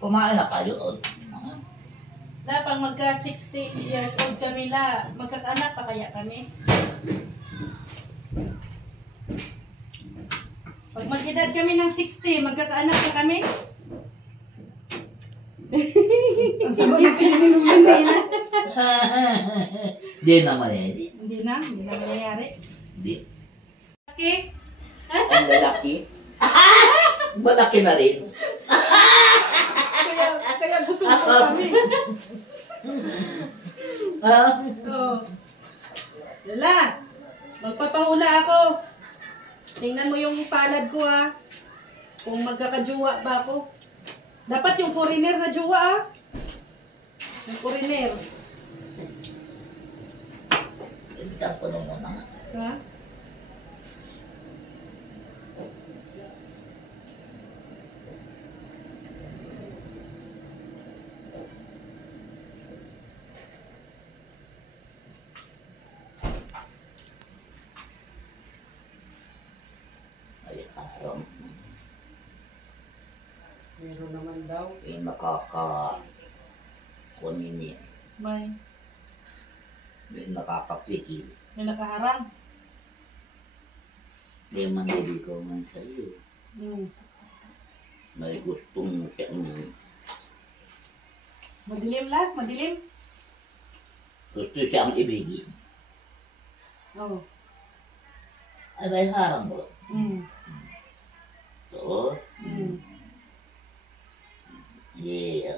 Kumain na kayo. La, pag magka 60 years old kami la, magkakaanak pa kaya kami? Pag mag-edad kami ng 60, magkakaanak pa kami? Ang sagot na pinanong masaya. Hindi naman eh. Hindi na nangyayari. Hindi. Okay. Ang lalaki. Malaki na rin. Kaya gusto ko kami. Oh. Lala, magpapahula ako. Tingnan mo yung palad ko ha. Kung magkakajuwa ba ako. Dapat yung foreigner na juwa ha. Yung foreigner. Ibitan ko nung muna nga. Ha? Ay, araw. Meron naman daw. Eh, kunin niya. May Nakakapikil. nakaharang. Hindi man hindi ko man sa iyo. May gustong siyang Madilim la, madilim. gusto siyang ibigin. Oh. Ay, may harang mo. So, yeah.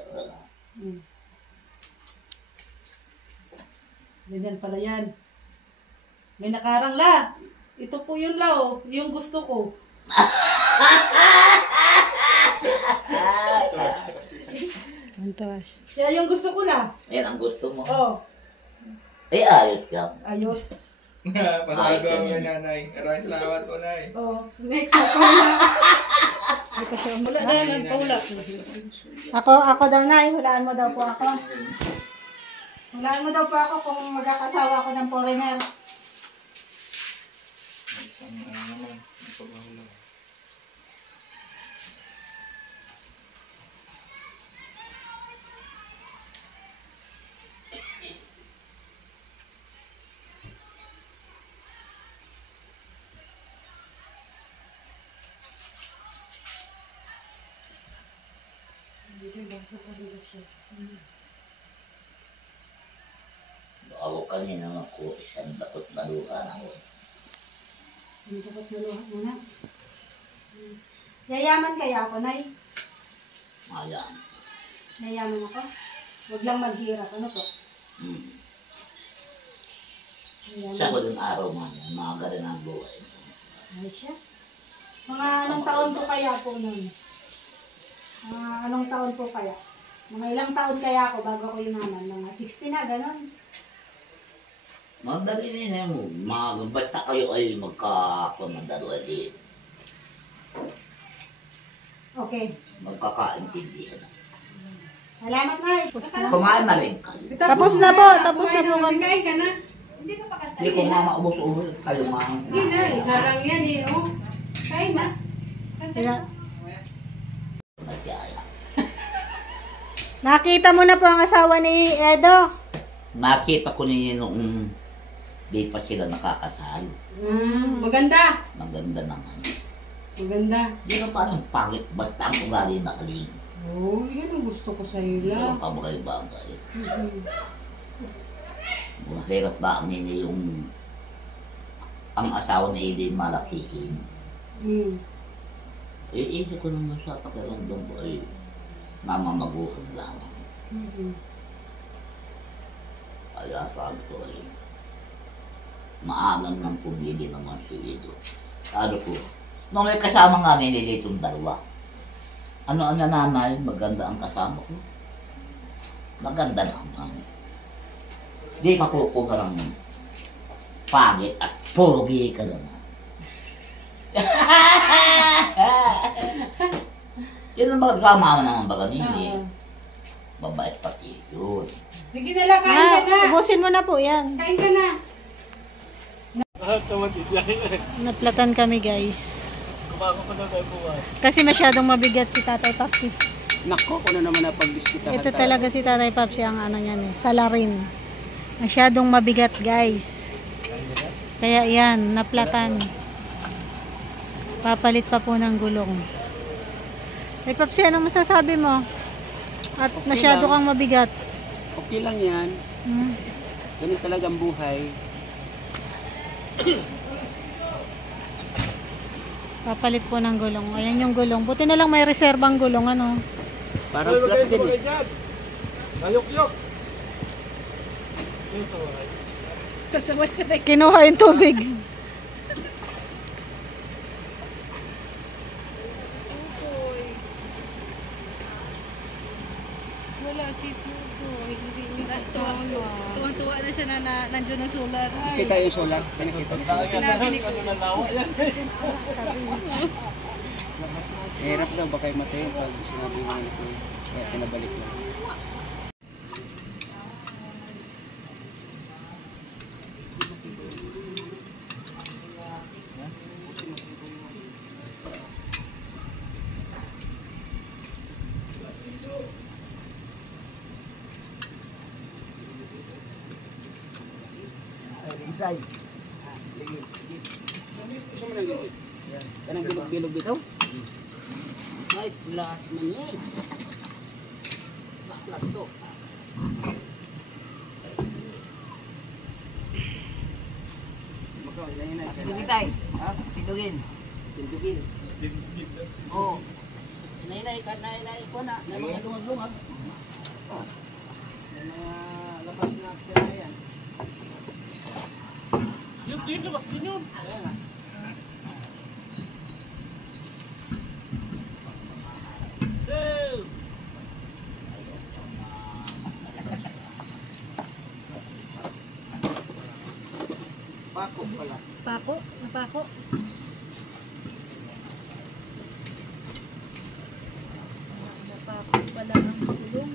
Ganyan pala yan. May nakarang la. Ito po yun la oh. Yung gusto ko. Antas. Kaya yung gusto ko la. Yan ang gusto mo. Oh. Eh, ayos yan. Ayos. Pasado ang nanay. Maraming salamat po, Nay. Oh. Next na paula. Wala na ng paula. Ako daw na, hulaan mo daw po ako. Hulaan mo daw po ako kung magkakasawa ako ng foreigner. Isang naman. Pagmahula. Ako kanina ako, isang dakot na luha na ako. Sindukot na luha muna. Yayaman kaya ako, Nay? Ayan. Yayaman ako? Huwag lang maghirap. Ano po? Sa huling araw man, mga rin ang buhay. Ay siya. Mga anong taon po kaya po nun? Mga anong taon po kaya? Mga ilang taon kaya ako bago ako yumaman? Mga 60 na, ganon. Magdali nila mo, basta kayo ay magkakundalo din. Okay. Magkakaintindihan. Salamat, Nay. Kumain na rin kayo. Tapos na po kami. Kain ka na. Hindi ka pa kanta. Hindi ko mamaubos-ubos kayo mga. Hindi na, isa lang yan eh. Oh. Kain na. Masyaya. Nakita mo na po ang asawa ni Edo. Nakita ko niya nung di pa sila nakakasal. Maganda. Maganda naman. Maganda. Di na parang pangit, basta ang ugali na kaling. Oh, yan ang gusto ko sa'yo Hindi lang. ang kabagay-bagay. Mahirap ba niya yung ang asawa na hindi malakihin. Iisip ko naman sa pakiramdam ko ay mamamaguhan lamang. Kaya sabi ko ay maalam ng pumili naman si Edo. Sabi ko, nung may kasama nga nililitong dalawa, ano ang nanay, maganda ang kasama ko. Maganda naman. Di ka kukuha ng pangit at pogi ka naman. Yun ang magkasama mo naman ba kanina? Mabait pati yun. Sige na lang, kain ka na. Ubusin mo na po yan. Kain ka na. Naplatan kami, guys. Kasi masyadong mabigat si Tatay Papi. Nako, kung ano naman na pagdiskitahan Ito talaga si Tatay Paps ang ano niyan eh, salarin. Masyadong mabigat guys. Kaya yan, naplatan. Papalit pa po ng gulong. Tatay Paps, anong masasabi mo? At Okay masyado lang. kang mabigat. Okay lang yan. Hmm. Ganun talagang buhay. Papalit po ng gulong. Ayan yung gulong. Buti na lang may reserbang gulong ano. Parang flat din eh. Kinuha yung tubig. Wala si Pupoy. Hindi Tuwang-tuwa na siya na nandiyon ang solar. Kita yung solar. Pinakita yung solar. Sinabi ni Hirap daw baka yung matay pag sinabi mo na ito. Kaya pinabalik lang. Ligay. Gusto mo nang gigit? Kanang bilog-bilog bitaw? Ay, flat man yan. Flat to. Bakaw, ilahin na. Tidugin tayo. Ha? Tidugin. Tindugin. Oo. Inainay ka, nainay ko na. Na mga lungag-lungag. Na mga labas na pera yan. Yung labas din yun. Ayan. Pako pala. Pako? Napako? Napako pala ang gulong.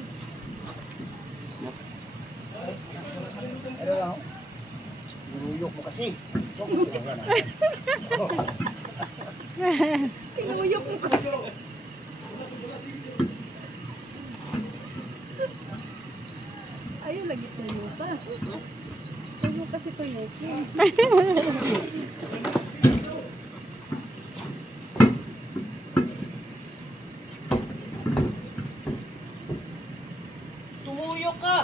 Ano lang? Nuruyok mo kasi. Tinuyok mo kasi. Ayun, lagi tuyo pa. Tuyo kasi tuyokin. Tumuyok ka!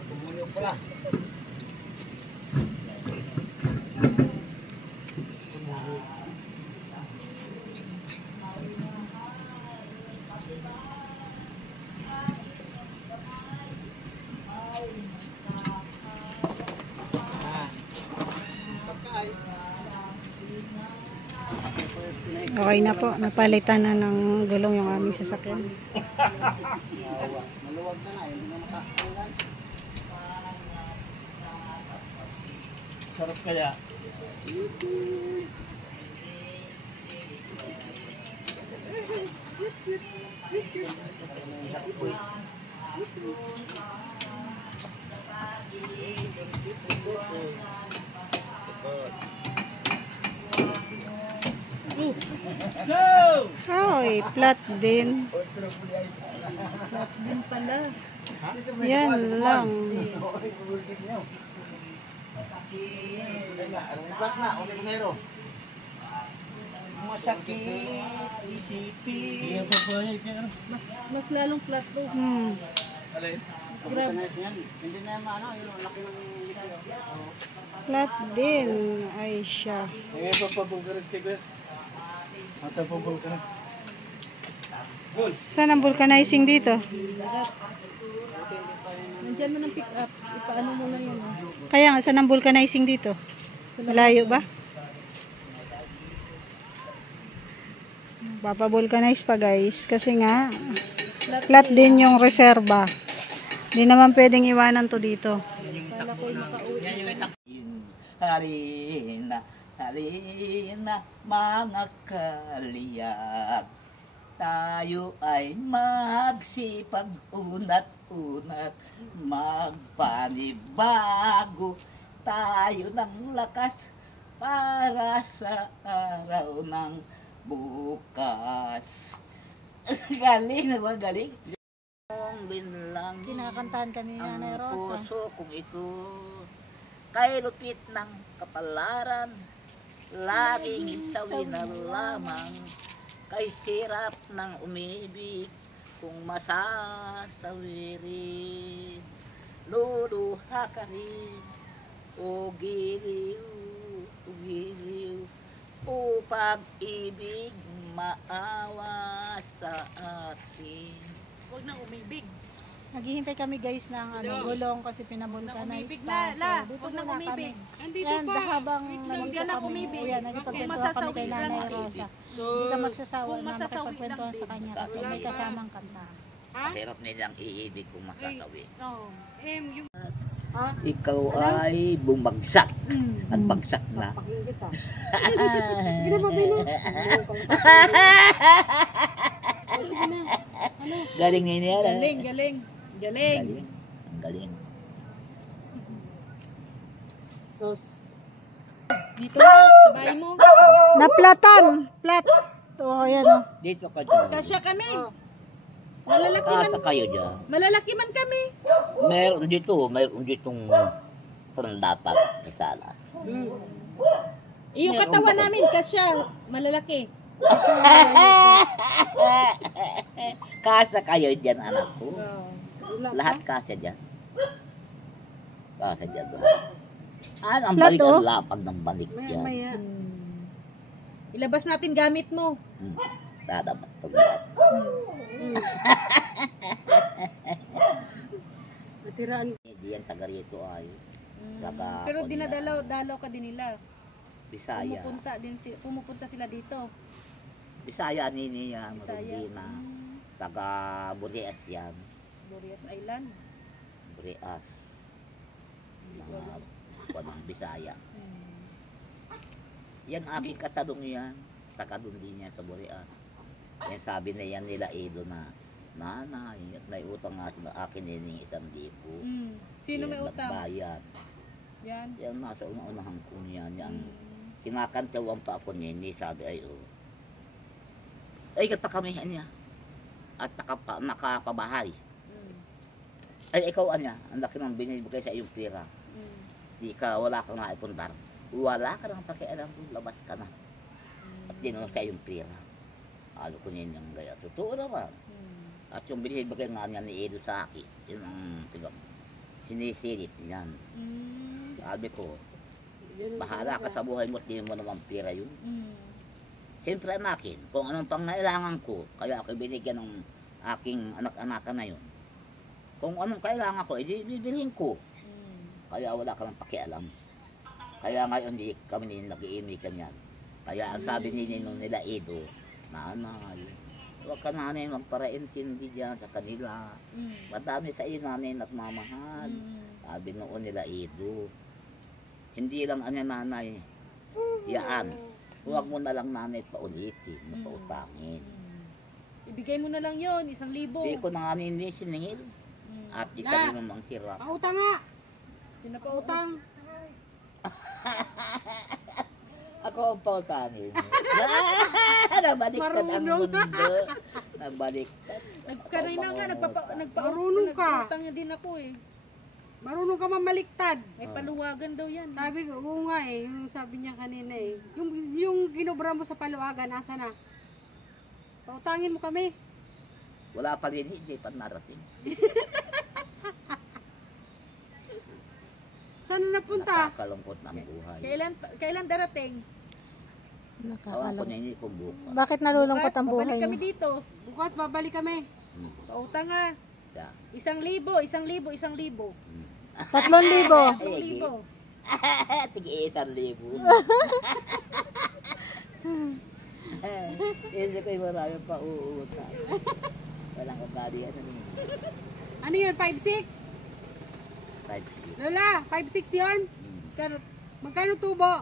Tumuyok pala. Okay na po, napalitan na ng gulong yung aming sasakyan. Maluwag na na, hindi na makakailan. Sarap kaya. Ay, flat din. Flat din pala. Yan lang. Masakit, isipin. Mas lalong flat to. Hmm. Grab. Hindi na yung ano, yung laki ng Flat din. Ay siya. Saan ang vulcanizing dito? Nandyan mo ng pick up. Ipaano mo lang yun. Kaya nga, saan ang vulcanizing dito? Malayo ba? Papavulcanize pa guys. Kasi nga, flat din yung reserva. Hindi naman pwedeng iwanan to dito. Kala ko makauwi. Harina, harina, mga kaliyag. Tayo ay magsipag unat-unat, magpanibago tayo ng lakas para sa araw ng bukas. Galing, naman galing. Yung binlang Kinakantahan kami ni Nanay ang Rosa. puso kung ito kay lupit ng kapalaran, laging sawi na lamang, kay hirap ng umibig, kung masasawirin, luluha ka rin, o giliw, o pag-ibig maawa sa atin. Huwag nang umibig. Naghihintay kami guys ng gulong kasi pinabulkanize Umibig pa. na, So, dito huwag nang muna umibig. kami. Andito Yan, pa. habang Wait lang, nandito huwag ka na kami, umibig. ayan, nagkipagkwentuhan Kung kami kay masasawi Nanay lang. Rosa. So, Hindi ka magsasawa kung na masasawi makipagkwentuhan lang sa din. kanya kasi Masasawi may pa. kasamang kanta. Mahirap nilang iibig kung masasawi. Oo. yung Ikaw ay bumagsak at bagsak na. Galing ni Nera. Galing, galing. Galing. Galing. Ang galing. Dito na, sa bahay mo. Naplatan! Plat! Oo, yan o. Dito ka dyan. Kasya kami. Malalaki man. Kasa kayo dyan. Malalaki man kami. Meron ditong dapat na sala. Yung Meron katawan ba? namin, kasya. Malalaki. Kasa kayo dyan, anak ko. Oo. Lahat kasa dyan. Kasa dyan lahat. Ang Flat, balik oh. ang lapag ng balik yan. Ilabas natin gamit mo. Dadapat pag lahat. nasiraan. Hindi yan taga rito ay. Taga Pero Konya. dalaw ka din nila. Bisaya. Pumupunta sila dito. Bisaya nini yan. Bisaya. Marundina. Taga Burias yan. Glorious Island. Burias. Mga ng Bisaya. Yan aking katanong yan. Taga doon din yan sa Burias. Yan sabi na yan nila Edo na nanay at may utang nga sa akin nini 1,000. Sino may Yan, utang? nagbayad. Yan. Yan nasa una-unahang ko niyan. Yan. Kinakantawan pa ako nini. Sabi ay oh. Ay katpakamihan niya. At nakapabahay. Ay ikaw anya. Ang laki ng binibigay sa iyong pera. Di ka, wala kang naipundar. Wala ka nang pakialam kung labas ka na. At di naman sa iyong pera. Alo ko niyan yung gaya. Totoo naman. At yung binibigay nga niya ni Edo sa akin, yun ang sinisilip niyan. Sabi ko, bahala ka sa buhay mo at di mo naman pera yun. Siyempre anakin, kung anong pangailangan ko, kaya ako binigyan ng aking anak-anakan na yun. Kung anong kailangan ko, bibilhin ko. Kaya wala ka ng pakialam. Kaya ngayon di kami nag-iimikan yan. Kaya ang sabi nila Edo, nanay, huwag ka nanay magpara-intindi dyan sa kanila. Madami sa iyo nanay nagmamahal. Sabi noon nila Edo. Hindi lang anya nanay. Yaan. Huwag mo na lang nanay paulitin, pautangin. Ibigay mo na lang yon 1,000. Hindi ko na nga nisiningil. At di kami namang hirap. Pautang nga. Pinapautang. Ako ang pautangin. Nabaliktad ang mundo. Nabaliktad. Kanina nga, Marunong ka. nagpautang niya din ako eh. Marunong ka mamaliktad. May paluwagan daw yan. Sabi ko, oo nga eh. Yung sabi niya kanina eh. Yung ginobra mo sa paluwagan, asa na? Pautangin mo kami. Wala pa rin, hindi pa narating. Saan na napunta? Nakakalungkot ng buhay. Kailan darating? Awan ko na hindi kung bukas. Bakit nalulungkot ang buhay babalik kami mo? dito. Bukas babalik kami. Pautang nga. Yeah. 1,000, 1,000, 1,000. 3,000. 3,000. Sige, 1,000. Hindi ko yung marami pa uutang. Walang kabalian. Ano yun? 5-6? 5,000. Lola, 5-6 yun? Magkano tubo?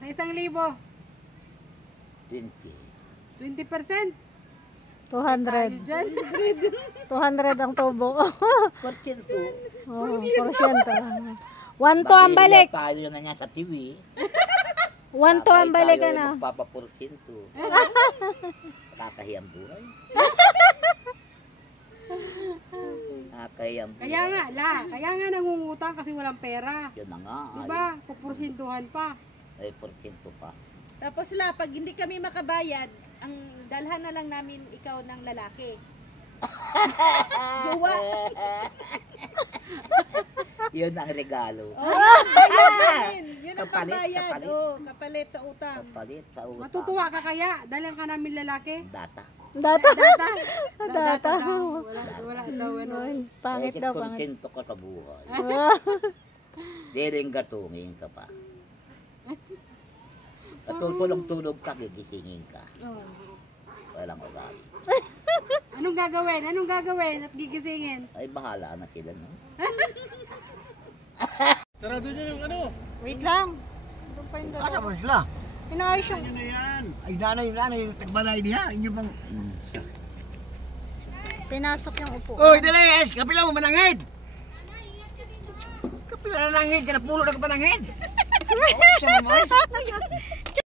Na 1,000? 20. 20%? 200. Diyan? 200 ang tubo. Porsyento. Oo, porsyento. 1 to ang balik. Tayo na niya sa TV. 1 to ang balikan na. Magpapaporsyento. Kakahiyang buhay. Kakahiyang buhay. Kaya nga nangungutang kasi walang pera. Yun na nga. Diba? Puporsintuhan pa. Ay, porsyento pa. Tapos la, pag hindi kami makabayad, ang dalhan na lang namin ikaw ng lalaki. Jowa. Yun ang regalo. Oh, yun ang Kapalit, pambayad. kapalit. Oh, kapalit sa utang. Kapalit sa utang. Matutuwa ka kaya? Dalang ka namin lalaki? Data. Data. Data daw. Wala daw. Ano. Pangit daw, pangit. Porsyento ka sa buhay. Di rin gatungin ka pa. Katulog-tulog ka, gigisingin ka. Walang ugali. Anong gagawin? At gigisingin? Ay, bahala na sila, no? Sarado nyo yung ano. Wait lang. Asa mo sila? Inaayos yung... Yun na yan. Ay, nanay, tagbalay niya. Inyo bang... Pinasok yung upo. Oy, Deles! Kapila mo manangid! Kapila na nanghid ka na pulo na ka panangid! Oh, siya mo.